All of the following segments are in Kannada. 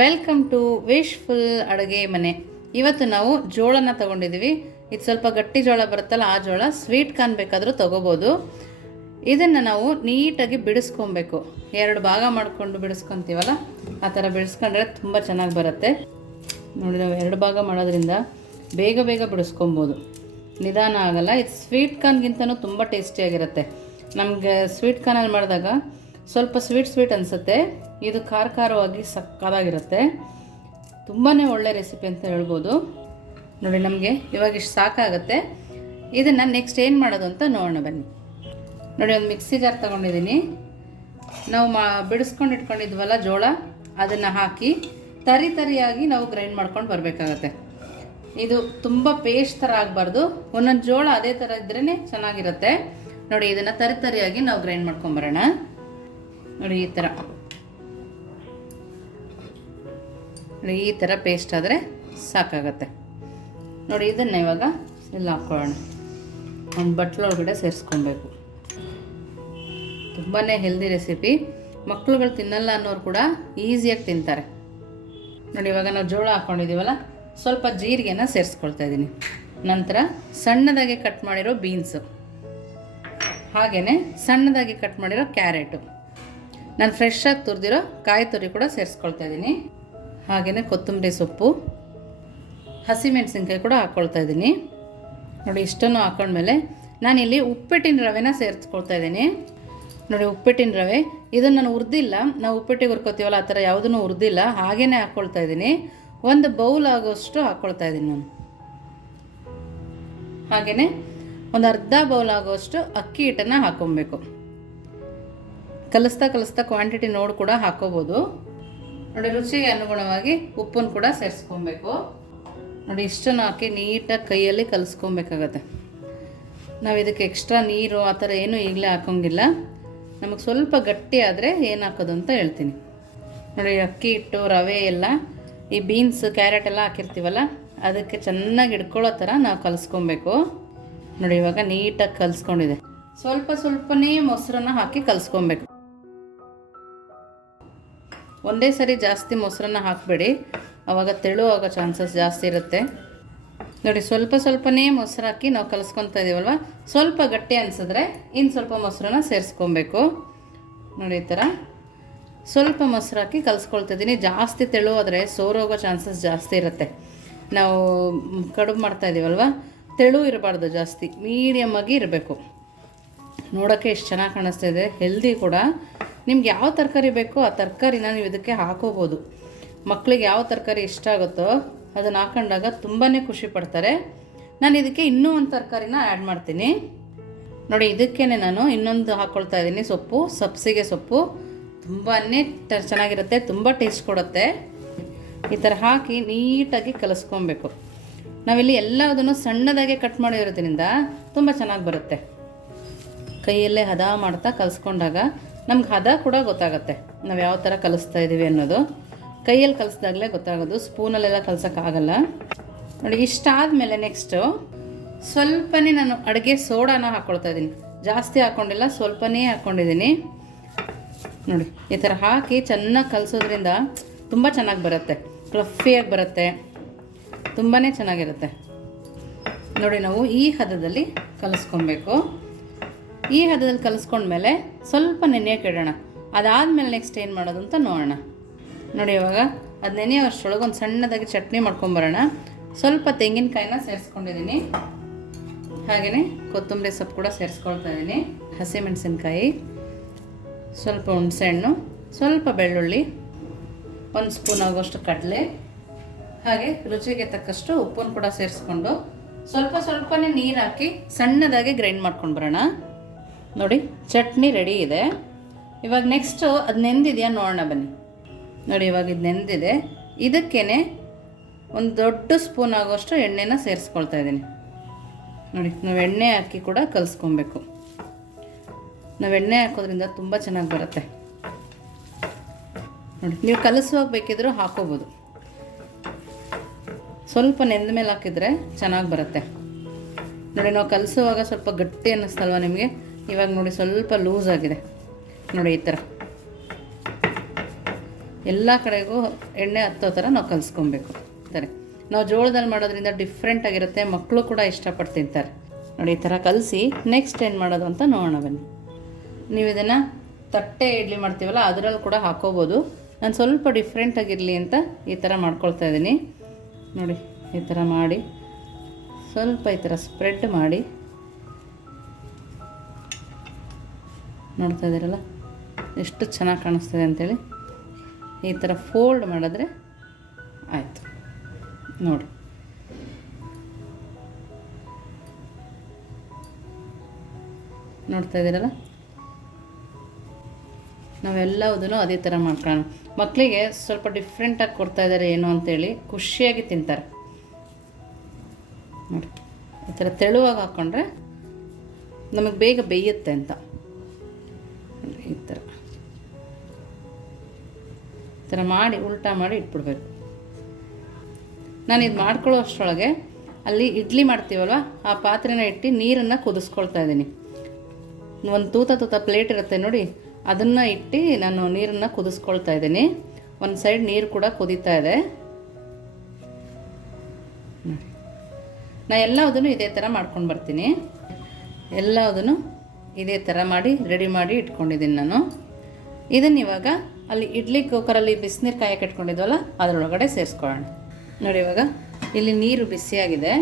ವೆಲ್ಕಮ್ ಟು ವಿಶ್ಫುಲ್ ಅಡುಗೆ ಮನೆ. ಇವತ್ತು ನಾವು ಜೋಳನ ತಗೊಂಡಿದ್ದೀವಿ. ಇದು ಸ್ವಲ್ಪ ಗಟ್ಟಿ ಜೋಳ ಬರುತ್ತಲ್ಲ, ಆ ಜೋಳ. ಸ್ವೀಟ್ ಕಾರ್ನ್ ಬೇಕಾದರೂ ತೊಗೋಬೋದು. ಇದನ್ನು ನಾವು ನೀಟಾಗಿ ಬಿಡಿಸ್ಕೊಬೇಕು. 2 ಭಾಗ ಮಾಡಿಕೊಂಡು ಬಿಡಿಸ್ಕೊತೀವಲ್ಲ, ಆ ಥರ ಬಿಡಿಸ್ಕೊಂಡ್ರೆ ತುಂಬ ಚೆನ್ನಾಗಿ ಬರುತ್ತೆ. ನೋಡಿ, ನಾವು 2 ಭಾಗ ಮಾಡೋದ್ರಿಂದ ಬೇಗ ಬೇಗ ಬಿಡಿಸ್ಕೊಬೋದು, ನಿಧಾನ ಆಗಲ್ಲ. ಇದು ಸ್ವೀಟ್ ಕಾರ್ನ್ಗಿಂತನೂ ತುಂಬ ಟೇಸ್ಟಿಯಾಗಿರುತ್ತೆ. ನಮಗೆ ಸ್ವೀಟ್ ಕಾರ್ನಲ್ಲಿ ಮಾಡಿದಾಗ ಸ್ವಲ್ಪ ಸ್ವೀಟ್ ಅನಿಸುತ್ತೆ. ಇದು ಖಾರವಾಗಿ ಸಕ್ಕತ್ತಾಗಿರುತ್ತೆ. ತುಂಬಾ ಒಳ್ಳೆ ರೆಸಿಪಿ ಅಂತ ಹೇಳ್ಬೋದು. ನೋಡಿ, ನಮಗೆ ಇವಾಗ ಇಷ್ಟು ಸಾಕಾಗುತ್ತೆ. ಇದನ್ನು ನೆಕ್ಸ್ಟ್ ಏನು ಮಾಡೋದು ಅಂತ ನೋಡೋಣ ಬನ್ನಿ. ನೋಡಿ, ಒಂದು ಮಿಕ್ಸಿ ಜಾರ್ ತೊಗೊಂಡಿದ್ದೀನಿ. ನಾವು ಬಿಡಿಸ್ಕೊಂಡು ಇಟ್ಕೊಂಡಿದ್ವಲ್ಲ ಜೋಳ, ಅದನ್ನು ಹಾಕಿ ತರಿಯಾಗಿ ನಾವು ಗ್ರೈಂಡ್ ಮಾಡ್ಕೊಂಡು ಬರಬೇಕಾಗತ್ತೆ. ಇದು ತುಂಬ ಪೇಸ್ಟ್ ಥರ ಆಗಬಾರ್ದು. ಒಂದೊಂದು ಜೋಳ ಅದೇ ಥರ ಇದ್ರೇ ಚೆನ್ನಾಗಿರುತ್ತೆ. ನೋಡಿ, ಇದನ್ನು ತರಿಯಾಗಿ ನಾವು ಗ್ರೈಂಡ್ ಮಾಡ್ಕೊಂಬರೋಣ. ನೋಡಿ, ಈ ಥರ ಪೇಸ್ಟ್ ಆದರೆ ಸಾಕಾಗತ್ತೆ. ನೋಡಿ, ಇದನ್ನು ಇವಾಗ ಇಲ್ಲಿ ಹಾಕ್ಕೊಳ್ಳೋಣ. ಒಂದು ಬಟ್ಲೊಳಗಡೆ ಸೇರಿಸ್ಕೊಬೇಕು. ತುಂಬಾ ಹೆಲ್ದಿ ರೆಸಿಪಿ. ಮಕ್ಕಳುಗಳು ತಿನ್ನಲ್ಲ ಅನ್ನೋರು ಕೂಡ ಈಸಿಯಾಗಿ ತಿಂತಾರೆ. ನೋಡಿ, ಇವಾಗ ನಾವು ಜೋಳ ಹಾಕ್ಕೊಂಡಿದ್ದೀವಲ್ಲ, ಸ್ವಲ್ಪ ಜೀರಿಗೆನ ಸೇರಿಸ್ಕೊಳ್ತಾ ಇದ್ದೀನಿ. ನಂತರ ಸಣ್ಣದಾಗಿ ಕಟ್ ಮಾಡಿರೋ ಬೀನ್ಸು, ಹಾಗೆಯೇ ಸಣ್ಣದಾಗಿ ಕಟ್ ಮಾಡಿರೋ ಕ್ಯಾರೆಟು, ನಾನು ಫ್ರೆಶ್ಶಾಗಿ ತುರಿದಿರೋ ಕಾಯಿ ತುರಿ ಕೂಡ ಸೇರಿಸ್ಕೊಳ್ತಾ ಇದ್ದೀನಿ. ಹಾಗೆಯೇ ಕೊತ್ತಂಬರಿ ಸೊಪ್ಪು, ಹಸಿಮೆಣಸಿನ್ಕಾಯಿ ಕೂಡ ಹಾಕ್ಕೊಳ್ತಾ ಇದ್ದೀನಿ. ನೋಡಿ, ಇಷ್ಟನ್ನು ಹಾಕೊಂಡ್ಮೇಲೆ ನಾನಿಲ್ಲಿ ಉಪ್ಪಿಟ್ಟಿನ ರವೆನ ಸೇರಿಸ್ಕೊಳ್ತಾ ಇದ್ದೀನಿ. ನೋಡಿ, ಉಪ್ಪಿಟ್ಟಿನ ರವೆ ಇದನ್ನು ನಾನು ಹುರಿದಿಲ್ಲ. ನಾವು ಉಪ್ಪಿಟ್ಟಿಗೆ ಹುರ್ಕೋತೀವಲ್ಲ, ಆ ಥರ ಯಾವುದನ್ನು ಹುರಿದಿಲ್ಲ, ಹಾಗೇ ಹಾಕ್ಕೊಳ್ತಾ ಇದ್ದೀನಿ. 1 ಬೌಲ್ ಆಗೋಷ್ಟು ಹಾಕ್ಕೊಳ್ತಾ ಇದ್ದೀನಿ ನಾನು. ಹಾಗೆಯೇ ಒಂದು ಅರ್ಧ ಬೌಲ್ ಆಗೋಷ್ಟು ಅಕ್ಕಿ ಹಿಟ್ಟನ್ನು ಹಾಕ್ಕೊಬೇಕು. ಕಲಿಸ್ತಾ ಕ್ವಾಂಟಿಟಿ ನೋಡಿ ಕೂಡ ಹಾಕೋಬೋದು. ನೋಡಿ, ರುಚಿಗೆ ಅನುಗುಣವಾಗಿ ಉಪ್ಪನ್ನು ಕೂಡ ಸೇರಿಸ್ಕೊಬೇಕು. ನೋಡಿ, ಇಷ್ಟನ್ನು ಹಾಕಿ ನೀಟಾಗಿ ಕೈಯಲ್ಲಿ ಕಲಿಸ್ಕೊಬೇಕಾಗತ್ತೆ. ನಾವು ಇದಕ್ಕೆ ಎಕ್ಸ್ಟ್ರಾ ನೀರು ಆ ಥರ ಏನೂ ಈಗಲೇ ಹಾಕೋಂಗಿಲ್ಲ. ನಮಗೆ ಸ್ವಲ್ಪ ಗಟ್ಟಿ ಆದರೆ ಏನು ಹಾಕೋದು ಅಂತ ಹೇಳ್ತೀನಿ. ನೋಡಿ, ಅಕ್ಕಿ ಹಿಟ್ಟು, ರವೆ ಎಲ್ಲ, ಈ ಬೀನ್ಸ್, ಕ್ಯಾರೆಟ್ ಎಲ್ಲ ಹಾಕಿರ್ತೀವಲ್ಲ, ಅದಕ್ಕೆ ಚೆನ್ನಾಗಿ ಹಿಡ್ಕೊಳ್ಳೋ ಥರ ನಾವು ಕಲಿಸ್ಕೊಬೇಕು. ನೋಡಿ, ಇವಾಗ ನೀಟಾಗಿ ಕಲಿಸ್ಕೊಂಡಿದೆ. ಸ್ವಲ್ಪನೇ ಮೊಸರನ್ನ ಹಾಕಿ ಕಲಿಸ್ಕೊಬೇಕು. ಒಂದೇ ಸರಿ ಜಾಸ್ತಿ ಮೊಸರನ್ನ ಹಾಕಬೇಡಿ, ಆವಾಗ ತೆಳು ಆಗೋ ಚಾನ್ಸಸ್ ಜಾಸ್ತಿ ಇರುತ್ತೆ. ನೋಡಿ, ಸ್ವಲ್ಪನೇ ಮೊಸರು ಹಾಕಿ ನಾವು ಕಲಿಸ್ಕೊತಾ ಇದ್ದೀವಲ್ವ, ಸ್ವಲ್ಪ ಗಟ್ಟಿ ಅನಿಸಿದ್ರೆ ಇನ್ನು ಸ್ವಲ್ಪ ಮೊಸರನ್ನ ಸೇರಿಸ್ಕೊಬೇಕು. ನೋಡಿ, ಈ ಥರ ಸ್ವಲ್ಪ ಮೊಸರು ಹಾಕಿ ಕಲಿಸ್ಕೊಳ್ತಿದ್ದೀನಿ. ಜಾಸ್ತಿ ತೆಳು ಆದರೆ ಸೋರೋಗೋ ಚಾನ್ಸಸ್ ಜಾಸ್ತಿ ಇರುತ್ತೆ. ನಾವು ಕಡುಬು ಮಾಡ್ತಾ ಇದ್ದೀವಲ್ವ, ತೆಳು ಇರಬಾರ್ದು, ಜಾಸ್ತಿ ಮೀಡಿಯಮ್ ಆಗಿ ಇರಬೇಕು. ನೋಡೋಕ್ಕೆ ಎಷ್ಟು ಚೆನ್ನಾಗಿ ಕಾಣಿಸ್ತಾ ಇದೆ, ಹೆಲ್ದಿ ಕೂಡ. ನಿಮ್ಗೆ ಯಾವ ತರಕಾರಿ ಬೇಕೋ ಆ ತರಕಾರಿನ ನೀವು ಇದಕ್ಕೆ ಹಾಕೋಬೋದು. ಮಕ್ಕಳಿಗೆ ಯಾವ ತರಕಾರಿ ಇಷ್ಟ ಆಗುತ್ತೋ ಅದನ್ನು ಹಾಕೊಂಡಾಗ ತುಂಬಾ ಖುಷಿ ಪಡ್ತಾರೆ. ನಾನು ಇದಕ್ಕೆ ಇನ್ನೂ ಒಂದು ತರಕಾರಿನ ಆ್ಯಡ್ ಮಾಡ್ತೀನಿ. ನೋಡಿ, ಇದಕ್ಕೇ ನಾನು ಇನ್ನೊಂದು ಹಾಕ್ಕೊಳ್ತಾ ಇದ್ದೀನಿ, ಸೊಪ್ಪು, ಸಬ್ಸಿಗೆ ಸೊಪ್ಪು. ತುಂಬಾ ಚೆನ್ನಾಗಿರುತ್ತೆ, ತುಂಬ ಟೇಸ್ಟ್ ಕೊಡುತ್ತೆ. ಈ ಥರ ಹಾಕಿ ನೀಟಾಗಿ ಕಲಿಸ್ಕೊಬೇಕು. ನಾವಿಲ್ಲಿ ಎಲ್ಲದನ್ನು ಸಣ್ಣದಾಗೆ ಕಟ್ ಮಾಡಿರೋದ್ರಿಂದ ತುಂಬ ಚೆನ್ನಾಗಿ ಬರುತ್ತೆ. ಕೈಯಲ್ಲೇ ಹದ ಮಾಡ್ತಾ ಕಲಿಸ್ಕೊಂಡಾಗ ನಮ್ಗೆ ಹದ ಕೂಡ ಗೊತ್ತಾಗುತ್ತೆ, ನಾವು ಯಾವ ಥರ ಕಲಿಸ್ತಾ ಇದ್ದೀವಿ ಅನ್ನೋದು. ಕೈಯಲ್ಲಿ ಕಲಿಸ್ದಾಗಲೇ ಗೊತ್ತಾಗೋದು, ಸ್ಪೂನಲ್ಲೆಲ್ಲ ಕಲ್ಸೋಕ್ಕಾಗಲ್ಲ. ನೋಡಿ, ಇಷ್ಟಾದಮೇಲೆ ನೆಕ್ಸ್ಟು ಸ್ವಲ್ಪನೇ ನಾನು ಅಡುಗೆ ಸೋಡಾನ ಹಾಕ್ಕೊಳ್ತಾ ಇದ್ದೀನಿ. ಜಾಸ್ತಿ ಹಾಕ್ಕೊಂಡಿಲ್ಲ, ಸ್ವಲ್ಪನೇ ಹಾಕ್ಕೊಂಡಿದ್ದೀನಿ. ನೋಡಿ, ಈ ಥರ ಹಾಕಿ ಚೆನ್ನಾಗಿ ಕಲಿಸೋದ್ರಿಂದ ತುಂಬ ಚೆನ್ನಾಗಿ ಬರುತ್ತೆ, ಫ್ಲಫಿಯಾಗಿ ಬರುತ್ತೆ, ತುಂಬಾ ಚೆನ್ನಾಗಿರುತ್ತೆ. ನೋಡಿ, ನಾವು ಈ ಹದದಲ್ಲಿ ಕಲಿಸ್ಕೊಬೇಕು. ಈ ಹದದಲ್ಲಿ ಕಲಿಸ್ಕೊಂಡ್ಮೇಲೆ ಸ್ವಲ್ಪ ನೆನೆಯೋಕೆ ಇಡೋಣ. ಅದಾದಮೇಲೆ ನೆಕ್ಸ್ಟ್ ಏನು ಮಾಡೋದು ಅಂತ ನೋಡೋಣ. ನೋಡಿ, ಇವಾಗ ಅದು ನೆನೆಯೋಷ್ಟರೊಳಗೆ ಒಂದು ಸಣ್ಣದಾಗಿ ಚಟ್ನಿ ಮಾಡ್ಕೊಂಬರೋಣ. ಸ್ವಲ್ಪ ತೆಂಗಿನಕಾಯಿನ ಸೇರಿಸ್ಕೊಂಡಿದ್ದೀನಿ. ಹಾಗೆಯೇ ಕೊತ್ತಂಬರಿ ಸೊಪ್ಪು ಕೂಡ ಸೇರಿಸ್ಕೊಳ್ತಾ ಇದ್ದೀನಿ. ಹಸಿಮೆಣಸಿನ್ಕಾಯಿ, ಸ್ವಲ್ಪ ಹುಣಸೆಹಣ್ಣು, ಸ್ವಲ್ಪ ಬೆಳ್ಳುಳ್ಳಿ, 1 ಸ್ಪೂನ್ ಆಗೋಷ್ಟು ಕಡಲೆ, ಹಾಗೆ ರುಚಿಗೆ ತಕ್ಕಷ್ಟು ಉಪ್ಪನ್ನು ಕೂಡ ಸೇರಿಸ್ಕೊಂಡು ಸ್ವಲ್ಪನೇ ನೀರು ಹಾಕಿ ಸಣ್ಣದಾಗಿ ಗ್ರೈಂಡ್ ಮಾಡ್ಕೊಂಡು ಬರೋಣ. ನೋಡಿ, ಚಟ್ನಿ ರೆಡಿ ಇದೆ. ಇವಾಗ ನೆಕ್ಸ್ಟು ಅದು ನೆಂದಿದೆಯಾ ನೋಡೋಣ ಬನ್ನಿ. ನೋಡಿ, ಇವಾಗ ಇದು ನೆಂದಿದೆ. ಇದಕ್ಕೇ ಒಂದು ದೊಡ್ಡ ಸ್ಪೂನ್ ಆಗೋಷ್ಟು ಎಣ್ಣೆನ ಸೇರಿಸ್ಕೊಳ್ತಾ ಇದ್ದೀನಿ. ನೋಡಿ, ನಾವು ಎಣ್ಣೆ ಹಾಕಿ ಕೂಡ ಕಲಿಸ್ಕೊಬೇಕು. ನಾವು ಎಣ್ಣೆ ಹಾಕೋದ್ರಿಂದ ತುಂಬ ಚೆನ್ನಾಗಿ ಬರುತ್ತೆ. ನೋಡಿ, ನೀವು ಕಲಿಸುವಾಗ ಬೇಕಿದ್ರೂ ಹಾಕೋಬೋದು. ಸ್ವಲ್ಪ ನೆಂದ ಮೇಲೆ ಹಾಕಿದರೆ ಚೆನ್ನಾಗಿ ಬರುತ್ತೆ. ನೋಡಿ, ನಾವು ಕಲಿಸುವಾಗ ಸ್ವಲ್ಪ ಗಟ್ಟಿ ಅನ್ನಿಸ್ತಲ್ವ ನಿಮಗೆ? ಇವಾಗ ನೋಡಿ, ಸ್ವಲ್ಪ ಲೂಸ್ ಆಗಿದೆ. ನೋಡಿ, ಈ ಥರ ಎಲ್ಲ ಕಡೆಗೂ ಎಣ್ಣೆ ಹತ್ತೋ ಥರ ನಾವು ಕಲಿಸ್ಕೊಬೇಕು ಅಂತಾರೆ. ನಾವು ಜೋಳದಲ್ಲಿ ಮಾಡೋದ್ರಿಂದ ಡಿಫ್ರೆಂಟಾಗಿರುತ್ತೆ, ಮಕ್ಕಳು ಕೂಡ ಇಷ್ಟಪಟ್ಟು ತಿಂತಾರೆ. ನೋಡಿ ಈ ಥರ ಕಲಸಿ ನೆಕ್ಸ್ಟ್ ಏನು ಮಾಡೋದು ಅಂತ ನೋಡೋಣ ಬನ್ನಿ. ನೀವು ಇದನ್ನು ತಟ್ಟೆ ಇಡ್ಲಿ ಮಾಡ್ತೀವಲ್ಲ ಅದರಲ್ಲಿ ಕೂಡ ಹಾಕೋಬೋದು. ನಾನು ಸ್ವಲ್ಪ ಡಿಫ್ರೆಂಟಾಗಿರಲಿ ಅಂತ ಈ ಥರ ಮಾಡ್ಕೊಳ್ತಾ ಇದ್ದೀನಿ. ನೋಡಿ ಈ ಥರ ಮಾಡಿ ಸ್ವಲ್ಪ ಈ ಥರ ಸ್ಪ್ರೆಡ್ ಮಾಡಿ, ನೋಡ್ತಾ ಇದ್ದೀರಲ್ಲ ಎಷ್ಟು ಚೆನ್ನಾಗಿ ಕಾಣಿಸ್ತಿದೆ ಅಂಥೇಳಿ. ಈ ಥರ ಫೋಲ್ಡ್ ಮಾಡಿದ್ರೆ ಆಯಿತು. ನೋಡಿ ನೋಡ್ತಾ ಇದ್ದೀರಲ್ಲ, ನಾವೆಲ್ಲದನ್ನು ಅದೇ ಥರ ಮಾಡ್ಕೊಳ್ಳೋಣ. ಮಕ್ಕಳಿಗೆ ಸ್ವಲ್ಪ ಡಿಫ್ರೆಂಟಾಗಿ ಕೊಡ್ತಾಯಿದ್ದಾರೆ ಏನು ಅಂತೇಳಿ ಖುಷಿಯಾಗಿ ತಿಂತಾರೆ. ನೋಡಿ ಈ ಥರ ತೆಳುವಾಗಿ ಹಾಕ್ಕೊಂಡ್ರೆ ನಮಗೆ ಬೇಗ ಬೇಯುತ್ತೆ ಅಂತ. ಈ ಥರ ಮಾಡಿ ಉಲ್ಟಾ ಮಾಡಿ ಇಟ್ಬಿಡ್ಬೇಕು. ನಾನು ಇದು ಮಾಡ್ಕೊಳ್ಳೋ ಅಷ್ಟರೊಳಗೆ ಅಲ್ಲಿ ಇಡ್ಲಿ ಮಾಡ್ತೀವಲ್ವ ಆ ಪಾತ್ರೆನ ಇಟ್ಟು ನೀರನ್ನು ಕುದಿಸ್ಕೊಳ್ತಾ ಇದ್ದೀನಿ. ಒಂದು ತೂತ ಪ್ಲೇಟ್ ಇರುತ್ತೆ ನೋಡಿ, ಅದನ್ನು ಇಟ್ಟು ನಾನು ನೀರನ್ನು ಕುದಿಸ್ಕೊಳ್ತಾ ಇದ್ದೀನಿ. ಒಂದು ಸೈಡ್ ನೀರು ಕೂಡ ಕುದೀತಾ ಇದೆ. ನೋಡಿ ನಾನು ಎಲ್ಲದನ್ನು ಇದೇ ಥರ ಮಾಡ್ಕೊಂಡು ಬರ್ತೀನಿ. ಎಲ್ಲದನ್ನು ಇದೇ ಥರ ಮಾಡಿ ರೆಡಿ ಮಾಡಿ ಇಟ್ಕೊಂಡಿದ್ದೀನಿ ನಾನು. ಇದನ್ನು ಇವಾಗ ಅಲ್ಲಿ ಇಡ್ಲಿ ಕುಕ್ಕರಲ್ಲಿ ಬಿಸಿನೀರು ಕಾಯಕ್ಕೆ ಇಟ್ಕೊಂಡಿದ್ವಲ್ಲ ಅದರೊಳಗಡೆ ಸೇರಿಸ್ಕೊಳ್ಳೋಣ. ನೋಡಿ ಇವಾಗ ಇಲ್ಲಿ ನೀರು ಬಿಸಿಯಾಗಿದೆ.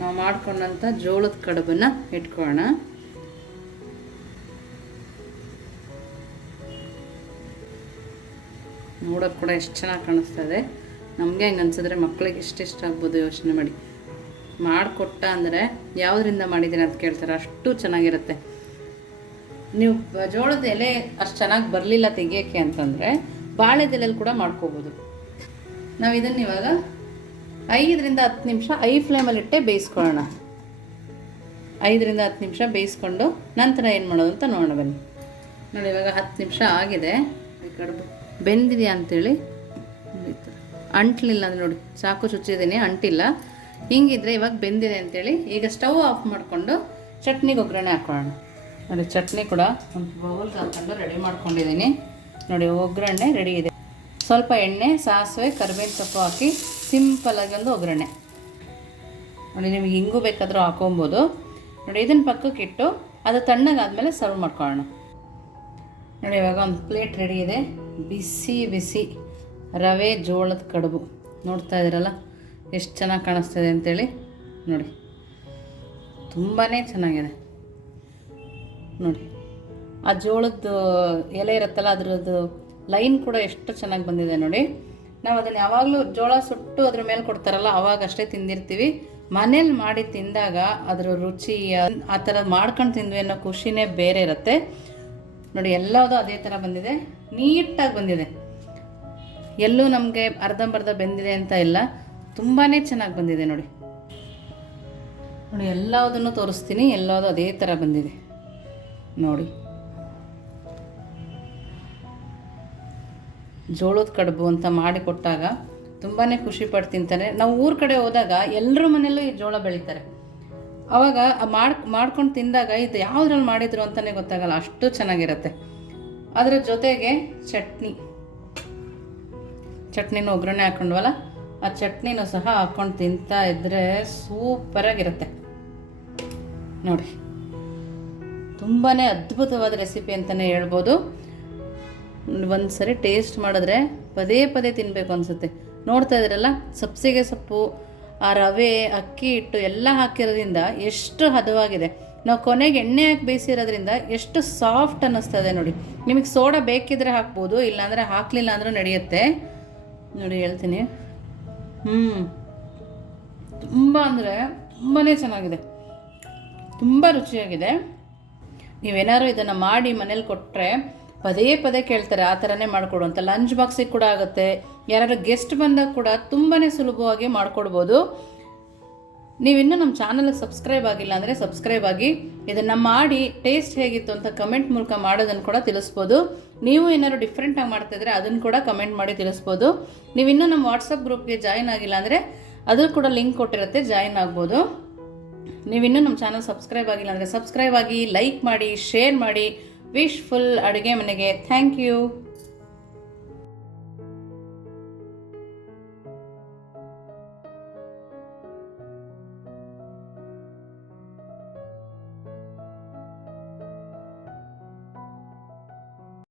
ನಾವು ಮಾಡ್ಕೊಂಡಂಥ ಜೋಳದ ಕಡುಬನ್ನು ಇಟ್ಕೊಳ್ಳೋಣ. ನೋಡೋಕೆ ಕೂಡ ಎಷ್ಟು ಚೆನ್ನಾಗಿ ಕಾಣಿಸ್ತಾ ಇದೆ. ನಮಗೆ ಹೆಂಗೆ ಅನ್ಸಿದ್ರೆ ಮಕ್ಕಳಿಗೆ ಇಷ್ಟ ಆಗ್ಬೋದು. ಯೋಚನೆ ಮಾಡಿ, ಮಾಡಿಕೊಟ್ಟ ಅಂದರೆ ಯಾವುದರಿಂದ ಮಾಡಿದ್ದೀನಿ ಅಂತ ಕೇಳ್ತಾರೆ, ಅಷ್ಟು ಚೆನ್ನಾಗಿರುತ್ತೆ. ನೀವು ಜೋಳದ ಎಲೆ ಅಷ್ಟು ಚೆನ್ನಾಗಿ ಬರಲಿಲ್ಲ ತೆಗಿಯೋಕ್ಕೆ ಅಂತಂದರೆ ಬಾಳೆದೆಲೆಯಲ್ಲಿ ಕೂಡ ಮಾಡ್ಕೋಬೋದು. ನಾವು ಇದನ್ನು ಇವಾಗ 5ರಿಂದ 10 ನಿಮಿಷ ಫ್ಲೇಮಲ್ಲಿ ಇಟ್ಟೆ ಬೇಯಿಸ್ಕೊಳ್ಳೋಣ. 5ರಿಂದ 10 ನಿಮಿಷ ಬೇಯಿಸ್ಕೊಂಡು ನಂತರ ಏನು ಮಾಡೋದು ಅಂತ ನೋಡೋಣ ಬನ್ನಿ. ನೋಡಿ ಇವಾಗ 10 ನಿಮಿಷ ಆಗಿದೆ. ಕಡುಬು ಬೆಂದಿದೆಯಾ ಅಂಥೇಳಿ ಅಂಟ್ಲಿಲ್ಲ ಅಂದರೆ ನೋಡಿ ಚಾಕು ಚುಚ್ಚಿದ್ದೀನಿ, ಅಂಟಿಲ್ಲ. ಹಿಂಗಿದ್ರೆ ಇವಾಗ ಬೆಂದಿದೆ ಅಂಥೇಳಿ ಈಗ ಸ್ಟವ್ ಆಫ್ ಮಾಡಿಕೊಂಡು ಚಟ್ನಿಗೆ ಒಗ್ಗರಣೆ ಹಾಕೊಳ್ಳೋಣ. ನೋಡಿ ಚಟ್ನಿ ಕೂಡ ಒಂದು ಬೌಲ್ಗೆ ಹಾಕ್ಕೊಂಡು ರೆಡಿ ಮಾಡ್ಕೊಂಡಿದ್ದೀನಿ. ನೋಡಿ ಒಗ್ಗರಣೆ ರೆಡಿ ಇದೆ. ಸ್ವಲ್ಪ ಎಣ್ಣೆ, ಸಾಸಿವೆ, ಕರಿಬೇವಿನ ಸೊಪ್ಪು ಹಾಕಿ ಸಿಂಪಲಾಗಿ ಒಂದು ಒಗ್ಗರಣೆ. ನೋಡಿ ನಿಮಗೆ ಹಿಂಗೂ ಬೇಕಾದರೂ ಹಾಕೊಬೋದು. ನೋಡಿ ಇದನ್ನು ಪಕ್ಕಕ್ಕೆ ಇಟ್ಟು ಅದು ತಣ್ಣಗಾದ್ಮೇಲೆ ಸರ್ವ್ ಮಾಡ್ಕೊಳ್ಳೋಣ. ನೋಡಿ ಇವಾಗ ಒಂದು ಪ್ಲೇಟ್ ರೆಡಿ ಇದೆ. ಬಿಸಿ ಬಿಸಿ ರವೆ ಜೋಳದ ಕಡುಬು ನೋಡ್ತಾ ಇದ್ದೀರಲ್ಲ ಎಷ್ಟು ಚೆನ್ನಾಗಿ ಕಾಣಿಸ್ತಿದೆ ಅಂಥೇಳಿ. ನೋಡಿ ತುಂಬಾ ಚೆನ್ನಾಗಿದೆ. ನೋಡಿ ಆ ಜೋಳದ ಎಲೆ ಇರುತ್ತಲ್ಲ ಅದರದ್ದು ಲೈನ್ ಕೂಡ ಎಷ್ಟು ಚೆನ್ನಾಗಿ ಬಂದಿದೆ ನೋಡಿ. ನಾವು ಅದನ್ನು ಯಾವಾಗಲೂ ಜೋಳ ಸುಟ್ಟು ಅದ್ರ ಮೇಲೆ ಕೊಡ್ತಾರಲ್ಲ ಅವಾಗ ಅಷ್ಟೇ ತಿಂದಿರ್ತೀವಿ. ಮನೇಲಿ ಮಾಡಿ ತಿಂದಾಗ ಅದರ ರುಚಿ ಆ ಥರ ಮಾಡ್ಕೊಂಡು ತಿಂದ್ವಿ ಅನ್ನೋ ಖುಷಿನೇ ಬೇರೆ ಇರುತ್ತೆ. ನೋಡಿ ಎಲ್ಲದೂ ಅದೇ ಥರ ಬಂದಿದೆ, ನೀಟಾಗಿ ಬಂದಿದೆ. ಎಲ್ಲೂ ನಮಗೆ ಅರ್ಧಂಬರ್ಧ ಬೆಂದಿದೆ ಅಂತ ಇಲ್ಲ, ತುಂಬಾ ಚೆನ್ನಾಗಿ ಬಂದಿದೆ. ನೋಡಿ ನೋಡಿ ಎಲ್ಲದನ್ನು ತೋರಿಸ್ತೀನಿ, ಎಲ್ಲದೂ ಅದೇ ಥರ ಬಂದಿದೆ ನೋಡಿ. ಜೋಳದ ಕಡುಬು ಅಂತ ಮಾಡಿ ಕೊಟ್ಟಾಗ ತುಂಬಾ ಖುಷಿ ಪಟ್ಟು ತಿಂತಾರೆ. ನಾವು ಊರ ಕಡೆ ಹೋದಾಗ ಎಲ್ಲರ ಮನೆಯಲ್ಲೂ ಈ ಜೋಳ ಬೆಳೀತಾರೆ. ಆವಾಗ ಮಾಡ್ಕೊಂಡು ತಿಂದಾಗ ಇದು ಯಾವುದ್ರಲ್ಲಿ ಮಾಡಿದ್ರು ಅಂತಲೇ ಗೊತ್ತಾಗಲ್ಲ, ಅಷ್ಟು ಚೆನ್ನಾಗಿರುತ್ತೆ. ಅದರ ಜೊತೆಗೆ ಚಟ್ನಿನೂ ಒಗ್ಗರಣೆ ಹಾಕ್ಕೊಂಡ್ವಲ್ಲ ಆ ಚಟ್ನಿನೂ ಸಹ ಹಾಕ್ಕೊಂಡು ತಿಂತಾ ಇದ್ದರೆ ಸೂಪರಾಗಿರುತ್ತೆ. ನೋಡಿ ತುಂಬಾ ಅದ್ಭುತವಾದ ರೆಸಿಪಿ ಅಂತಲೇ ಹೇಳ್ಬೋದು. ಒಂದು ಸರಿ ಟೇಸ್ಟ್ ಮಾಡಿದ್ರೆ ಪದೇ ಪದೇ ತಿನ್ನಬೇಕು ಅನಿಸುತ್ತೆ. ನೋಡ್ತಾ ಇದ್ದೀರಲ್ಲ ಸಬ್ಸಿಗೆ ಸೊಪ್ಪು, ಆ ರವೆ, ಅಕ್ಕಿ ಹಿಟ್ಟು ಎಲ್ಲ ಹಾಕಿರೋದ್ರಿಂದ ಎಷ್ಟು ಹದವಾಗಿದೆ. ನಾವು ಕೊನೆಗೆ ಎಣ್ಣೆ ಹಾಕಿ ಬೇಯಿಸಿರೋದ್ರಿಂದ ಎಷ್ಟು ಸಾಫ್ಟ್ ಅನ್ನಿಸ್ತದೆ ನೋಡಿ. ನಿಮಗೆ ಸೋಡಾ ಬೇಕಿದ್ರೆ ಹಾಕ್ಬೋದು, ಇಲ್ಲಾಂದರೆ ಹಾಕಲಿಲ್ಲ ಅಂದರೂ ನಡೆಯುತ್ತೆ. ನೋಡಿ ಹೇಳ್ತೀನಿ, ತುಂಬ ಅಂದರೆ ತುಂಬಾ ಚೆನ್ನಾಗಿದೆ, ತುಂಬ ರುಚಿಯಾಗಿದೆ. ನೀವೇನಾದ್ರು ಇದನ್ನು ಮಾಡಿ ಮನೇಲಿ ಕೊಟ್ಟರೆ ಪದೇ ಪದೇ ಕೇಳ್ತಾರೆ ಆ ಥರನೇ ಮಾಡಿಕೊಡು ಅಂತ. ಲಂಚ್ ಬಾಕ್ಸಿಗೆ ಕೂಡ ಆಗುತ್ತೆ. ಯಾರಾದ್ರು ಗೆಸ್ಟ್ ಬಂದಾಗ ಕೂಡ ತುಂಬಾ ಸುಲಭವಾಗಿ ಮಾಡಿಕೊಡ್ಬೋದು. ನೀವಿನ್ನೂ ನಮ್ಮ ಚಾನಲ್ಗೆ ಸಬ್ಸ್ಕ್ರೈಬ್ ಆಗಿಲ್ಲ ಅಂದರೆ ಸಬ್ಸ್ಕ್ರೈಬ್ ಆಗಿ. ಇದನ್ನು ಮಾಡಿ ಟೇಸ್ಟ್ ಹೇಗಿತ್ತು ಅಂತ ಕಮೆಂಟ್ ಮೂಲಕ ಮಾಡೋದನ್ನು ಕೂಡ ತಿಳಿಸ್ಬೋದು. ನೀವು ಏನಾದ್ರು ಡಿಫ್ರೆಂಟಾಗಿ ಮಾಡ್ತಾಯಿದ್ರೆ ಅದನ್ನು ಕೂಡ ಕಮೆಂಟ್ ಮಾಡಿ ತಿಳಿಸ್ಬೋದು. ನೀವಿನ್ನೂ ನಮ್ಮ ವಾಟ್ಸಪ್ ಗ್ರೂಪ್ಗೆ ಜಾಯಿನ್ ಆಗಿಲ್ಲ ಅಂದರೆ ಅದು ಕೂಡ ಲಿಂಕ್ ಕೊಟ್ಟಿರುತ್ತೆ, ಜಾಯಿನ್ ಆಗ್ಬೋದು. ನೀವಿನ್ನೂ ನಮ್ಮ ಚಾನಲ್ ಸಬ್ಸ್ಕ್ರೈಬ್ ಆಗಿಲ್ಲ ಅಂದರೆ ಸಬ್ಸ್ಕ್ರೈಬ್ ಆಗಿ, ಲೈಕ್ ಮಾಡಿ, ಶೇರ್ ಮಾಡಿ. ವಿಶ್ ಫುಲ್ ಅಡುಗೆ ಮನೆಗೆ ಥ್ಯಾಂಕ್ ಯು.